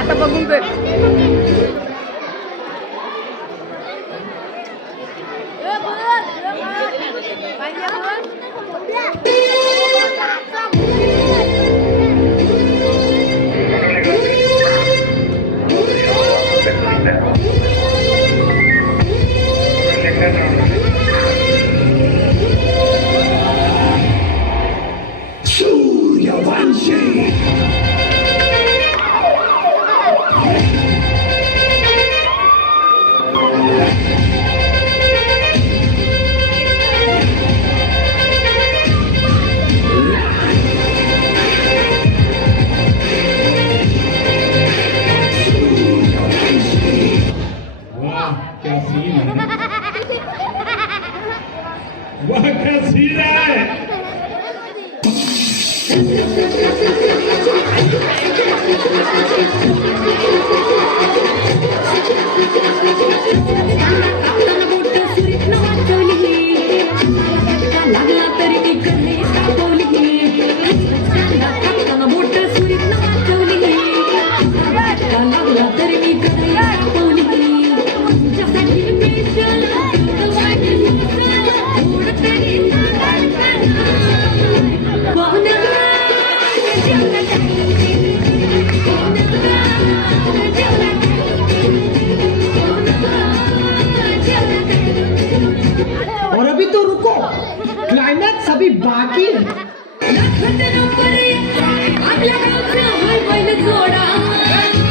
आता बघून Thank you. अभी बाकी है। आपल्या गावचं हाय पहिलं जोडा।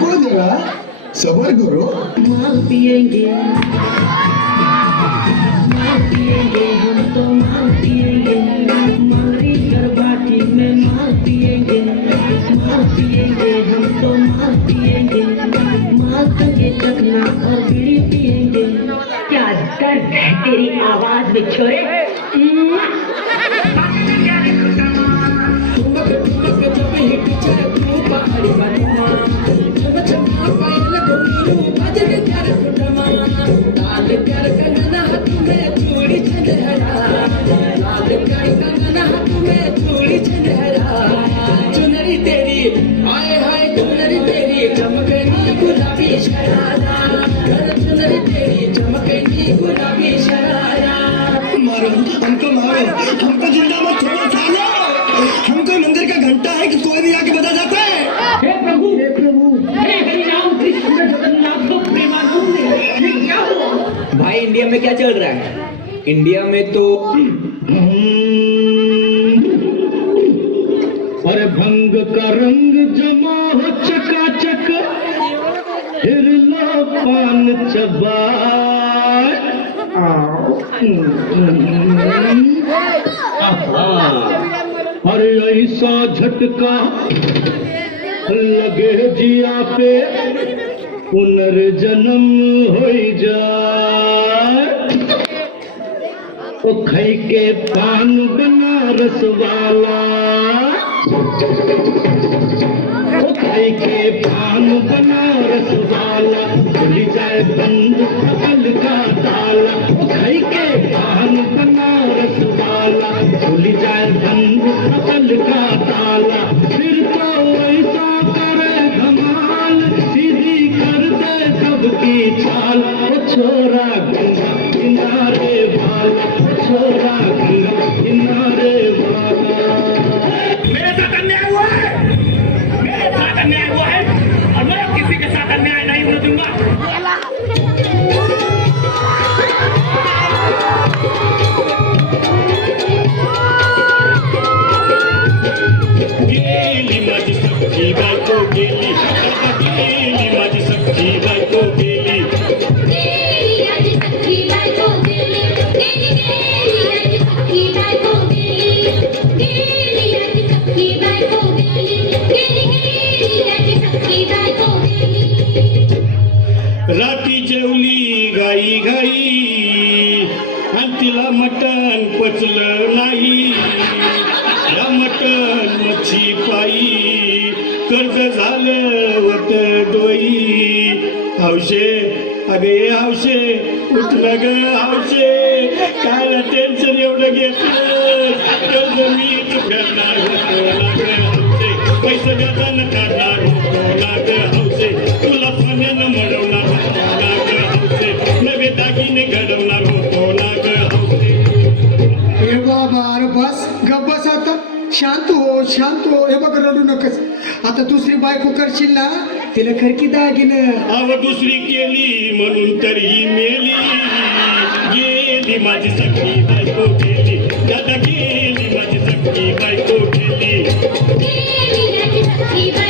रुको जरा सबर करो माल पिएँगे माल पिएँगे हम तो माल पिएँगे मारी गरबाटी में माल पिएँगे माल पिएँगे हम तो माल पिएँगे माल के चकना और बीड़ी पिएँगे क्या दर्द है तेरी आवाज़ में छोरे Gotta get it, gotta get get it. India में क्या चल रहा है? इंडिया में तो अरे भंग का रंग जमा हो चकाचक। फिर लो पान चबा अरे ऐसा झटका लगे जिया पे। पुनर्जन्म हो खई के पान बनारस वाला ओ खई के पान बनारस वाला खुल जाए बंद अकल का ताला। ओ के पान बनारस वाला खुल जाए बंद अकल का ताला। फिर तो अन्याय हुआ है। और मैं किसी के साथ अन्याय नहीं होने दूंगा। जेवली गाई गाई आणि तिला मटण पचलं नाही. या मटण मच्छी पायी कर्ज झालं वत डोई. हौशे अगे हौशे उठलं ग हौशे काय टेन्शन एवढं घेतलं कर्ज मीच फेडणार होतो लाग. पैसे घेताना काढणार होतो लाग. आता दुसरी बायको करशील ना तिला खरकी दागिन अव दुसरी केली म्हणून तरी मेली। गेली माझी सखी बायको गेली दादा गेली माझी सखी बायको गेली गेली माझी सखी बायको गेली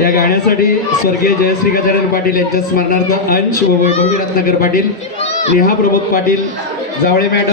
या गाण्यासाठी स्वर्गीय जयश्री गजानन पाटील यांच्या स्मरणार्थ अंश व वैभवी रत्नाकर पाटील नेहा प्रमोद पाटील जावळे मॅडम